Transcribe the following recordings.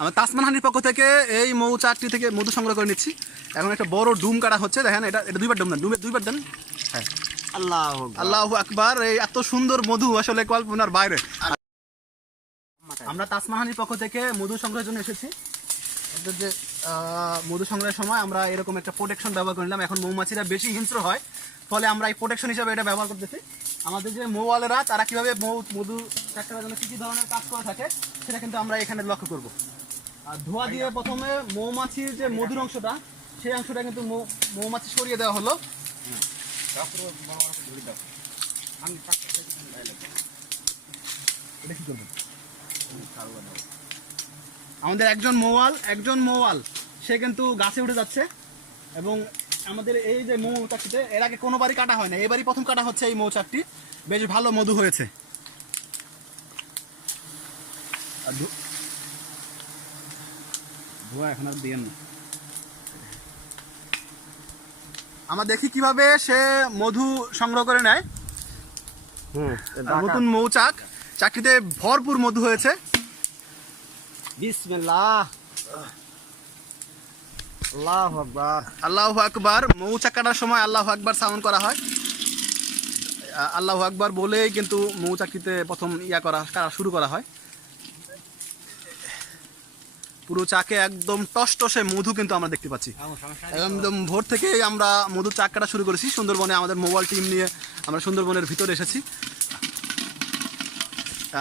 আমরা তাসমান হানির পক্ষ থেকে এই মৌচাকটি থেকে মধু সংগ্রহ করে নিচ্ছি। এখন একটা বড় ডুম কাটা হচ্ছে, দেখেন এটা দুইবার ডুম দেন, দুইবার দেন। হ্যাঁ, আল্লাহু আকবার। এই এত সুন্দর মধু আসলে কল্পনার বাইরে। আমরা তাসমান হানির পক্ষ থেকে মধু সংগ্রহের জন্য এসেছি। যে মধু সংগ্রহের সময় আমরা এরকম একটা প্রোটেকশন ব্যবহার করলাম। এখন মৌমাছিরা বেশি হিংস্র হয়, ফলে আমরা এই প্রোটেকশন হিসাবে এটা ব্যবহার করতেছি। আমাদের যে মৌওয়ালেরা তারা কীভাবে মধু চাষ করার জন্য কী কী ধরনের কাজ করে থাকে সেটা কিন্তু আমরা এখানে লক্ষ্য করব। আর ধোঁয়া দিয়ে প্রথমে মৌমাছির যে মধুর অংশটা, সেই অংশটা কিন্তু মৌমাছি সরিয়ে দেওয়া হলো। আমাদের একজন মৌয়াল সে কিন্তু গাছে উঠে যাচ্ছে, এবং আমাদের এই যে মৌচাকটিতে এর আগে কোনোবারই কাটা হয় না, এবারই প্রথম কাটা হচ্ছে। এই মৌচাকটি বেশ ভালো মধু হয়েছে। ধোঁয়া এখন আর দিয়েন না। আমরা দেখি কিভাবে সে মধু সংগ্রহ করে নেয়। নতুন মৌচাক, চাকরিতে ভরপুর মধু হয়েছে। বিসমিল্লাহ, আল্লাহু আকবার। আল্লাহু আকবার। মৌচাক কাটার সময় আল্লাহু আকবার সাউন্ড করা হয়। আল্লাহু আকবার বলেই কিন্তু মৌচাকটিতে প্রথম কাটা শুরু করা হয়। পুরো চাকে একদম টসটসে মধু কিন্তু আমরা দেখতে পাচ্ছি। একদম ভোর থেকে আমরা মধু চাক কাটা শুরু করেছি। সুন্দরবনে আমাদের মোবাইল টিম নিয়ে আমরা সুন্দরবনের ভিতরে এসেছি।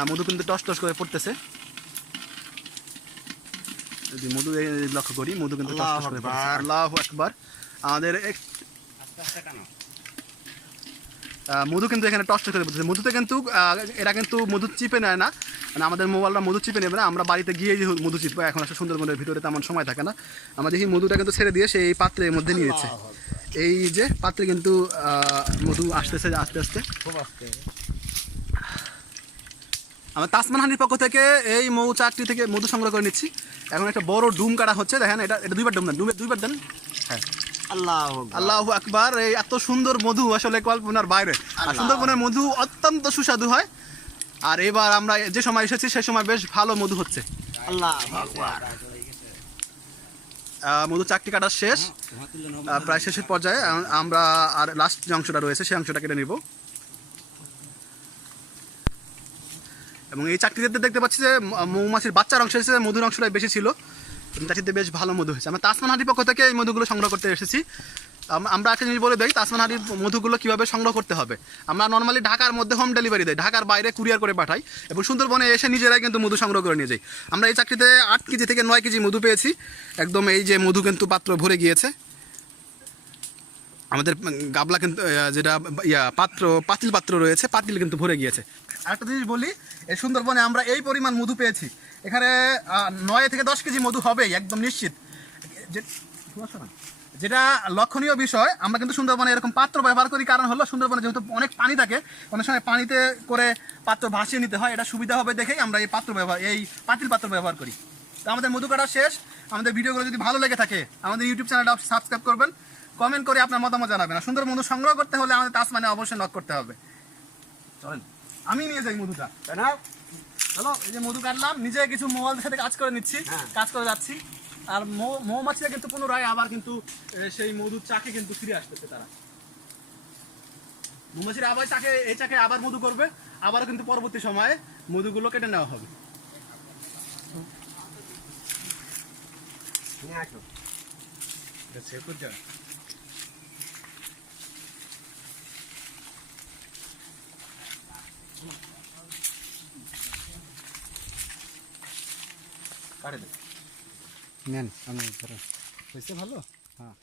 মধু কিন্তু টস করে পড়তেছে। যদি মধু লক্ষ্য করি, মধু কিন্তু টস করে পড়তেছে। আল্লাহু আকবার। আমাদের মধু কিন্তু এখানে টস করে পড়তেছে। মধুতে কিন্তু এরা কিন্তু মধু চিপে নেয় না, মানে আমাদের মোবাইলটা মধু চিপে নেবে না। আমরা বাড়িতে গিয়ে মধু চিপবো। এখন আসলে সুন্দরবনের ভিতরে তেমন সময় থাকে না। আমরা দেখি মধুটা কিন্তু ছেড়ে দিয়ে সেই পাত্রের মধ্যে নিয়েছে। এই যে পাত্রে কিন্তু মধু আসতেছে আস্তে আস্তে। আমরা তাসমান হানির পক্ষ থেকে এই মৌচাকটি থেকে মধু সংগ্রহ করে নিচ্ছি। এখন একটা বড় ডুম কাটা হচ্ছে, দেখেন এটা দুইবার ডুম দেন, দুইবার দেন। হ্যাঁ, আল্লাহু আকবার। এই এত সুন্দর মধু আসলে কল্পনার বাইরে। আর সুন্দরবনের মধু অত্যন্ত সুস্বাদু হয়। আর এবার আমরা যে সময় এসেছি সে সময় বেশ ভালো মধু হচ্ছে। মধু চাকটি কাটা শেষ, প্রায় শেষের পর্যায়ে। আমরা আর লাস্ট যে অংশটা রয়েছে সেই অংশটা কেটে নিব। এবং এই চাকরিতে দেখতে পাচ্ছি যে মৌমাছির বাচ্চার অংশ এসেছে, মধুর অংশটাই বেশি ছিল। চাকরিতে বেশ ভালো মধু হয়েছে। আমরা তাসমান হাটির পক্ষ থেকে এই মধুগুলো সংগ্রহ করতে এসেছি। আমরা একটা জিনিস বলে দিই, তাসমান হাটির মধুগুলো কীভাবে সংগ্রহ করতে হবে। আমরা নর্মালি ঢাকার মধ্যে হোম ডেলিভারি দেয়, ঢাকার বাইরে কুরিয়ার করে পাঠাই, এবং সুন্দরবনে এসে নিজেরাই কিন্তু মধু সংগ্রহ করে নিয়ে যাই। আমরা এই চাকরিতে 8 কেজি থেকে 9 কেজি মধু পেয়েছি। একদম এই যে মধু কিন্তু পাত্র ভরে গিয়েছে। আমাদের গাবলা কিন্তু যেটা পাতিল পাত্র রয়েছে, পাতিল কিন্তু ভরে গিয়েছে। আরেকটা জিনিস বলি, এই সুন্দরবনে আমরা এই পরিমাণ মধু পেয়েছি, এখানে 9 থেকে 10 কেজি মধু হবেই একদম নিশ্চিত। যেটা লক্ষণীয় বিষয়, আমরা কিন্তু সুন্দরবনে এরকম পাত্র ব্যবহার করি। কারণ হলো সুন্দরবনে যেহেতু অনেক পানি থাকে, অনেক সময় পানিতে করে পাত্র ভাসিয়ে নিতে হয়। এটা সুবিধা হবে দেখেই আমরা এই পাতিল পাত্র ব্যবহার করি। তো আমাদের মধু কাটা শেষ। আমাদের ভিডিওগুলো যদি ভালো লেগে থাকে আমাদের ইউটিউব চ্যানেলটা সাবস্ক্রাইব করবেন, কমেন্ট করে আপনার মতামত জানাবেন। আর সুন্দর মধু সংগ্রহ করতে হলে আমাদের তাসমানে অবশ্যই নক করতে হবে। চলেন আমি নিয়ে যাই মধুটা, তাই না? চলো, এই যে মধু কাটলাম, নিজে কিছু মোবাইলের সাথে কাজ করে নিচ্ছি, কাজ করে যাচ্ছি। আর মৌমাছিরা কিন্তু পুনরায় আবার কিন্তু সেই মধুর চাকে কিন্তু ফিরে আসতেছে। তারা মৌমাছিরা আবার এই চাকে আবার মধু করবে, আবারও কিন্তু পরবর্তী সময়ে মধুগুলো কেটে নেওয়া হবে। কাটে দেন, নেন, আমি হয়েছে ভালো। হ্যাঁ।